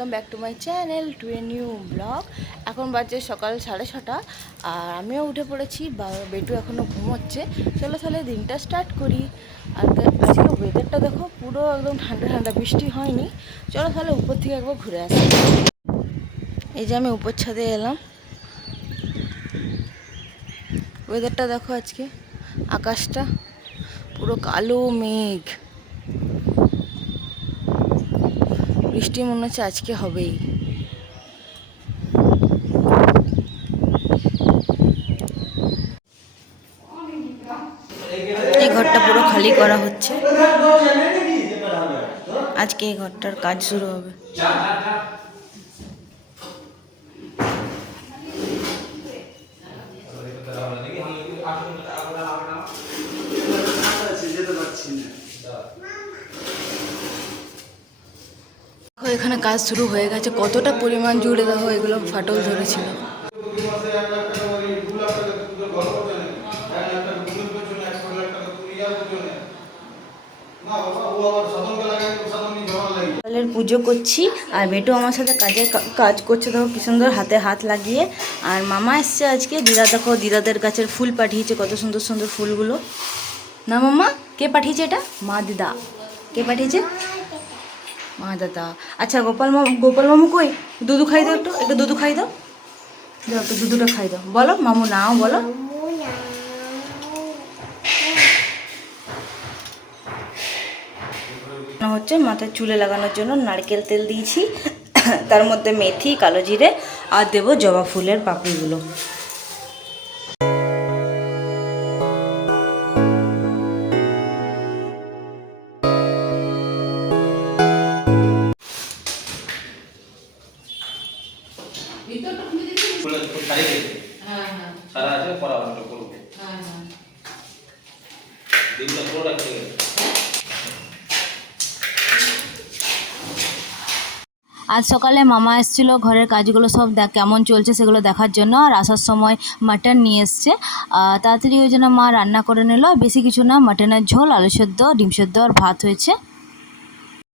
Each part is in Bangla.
Welcome back to my channel to a new blog. এখন বাজে সকাল 6:30 আর আমিও উঠে পড়েছি, বেটু এখনও ঘুমোচ্ছে। চলো তাহলে দিনটা স্টার্ট করি। আর আজকে ওয়েদারটা দেখো, পুরো একদম ঠান্ডা ঠান্ডা, বৃষ্টি হয়নি। চলো তাহলে উপর থেকে একবার ঘুরে আসি। এই যে আমি উপর ছাদে এলাম। ওয়েদারটা দেখো, আজকে আকাশটা পুরো কালো মেঘ, বৃষ্টি মনে হচ্ছে আজকে হবেই। এই ঘরটা পুরো খালি করা হচ্ছে, আজকে এই ঘরটার কাজ শুরু হবে। এখানে কাজ শুরু হয়ে গেছে, কতটা পরিমাণ জুড়ে দেখো, এগুলো ফাটল ধরেছিল। পুজো করছি আর বেটু আমার সাথে কাজ করছে। দেখো কি সুন্দর হাতে হাত লাগিয়ে। আর মামা এসছে আজকে, দিদা দেখো দিদাদের গাছের ফুল পাঠিয়েছে, কত সুন্দর সুন্দর ফুলগুলো। না মামা, কে পাঠিয়েছে এটা? মা দিদা। কে পাঠিয়েছে? মা দাদা। আচ্ছা গোপাল মামু কই? দুধু খাই দাও, একটু একটু দুধু খাই দাও, দাও একটু দুধুটা খাই দাও। বলো মামু নাও, বলো। হচ্ছে মাথায় চুলে লাগানোর জন্য নারকেল তেল দিয়েছি, তার মধ্যে মেথি, কালো জিরে আর দেবো জবা ফুলের পাপড়িগুলো। আজ সকালে মামা এসেছিলো ঘরের কাজগুলো সব কেমন চলছে সেগুলো দেখার জন্য, আর আসার সময় মাটন নিয়ে এসছে। তাড়াতাড়ি ওই জন্য মা রান্না করে নিল, বেশি কিছু না, মাটনের ঝোল, আলু সেদ্ধ, ডিম সেদ্ধ আর ভাত হয়েছে।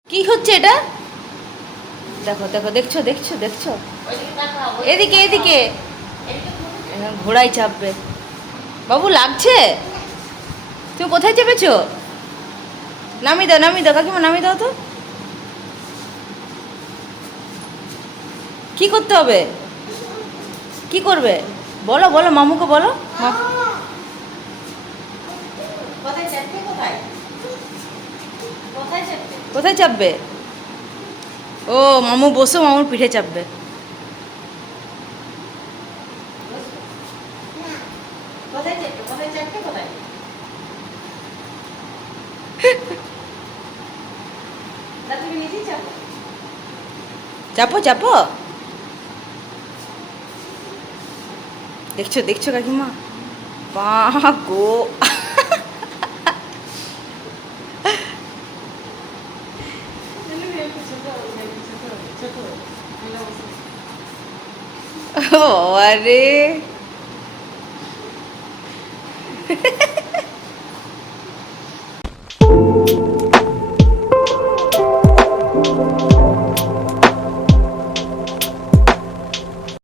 কি হচ্ছে এটা? দেখো দেখো, দেখছো দেখছো দেখছো, এদিকে এদিকে, ঘোড়াই চাপবে। বাবু লাগছে? তুমি কোথায় চেপেছো? নামিয়ে দাও নামিয়ে দাও কাকিমা, নামিয়ে দাও তো। কি করতে হবে? কি করবে বলো, বলো মামুকে বলো। কোথায় চাপবে? ও মামু বসো, মামুর পিঠে চাপবে। চাপো চাপো। দেখছো দেখছো কাকিমা, গো। ও আরে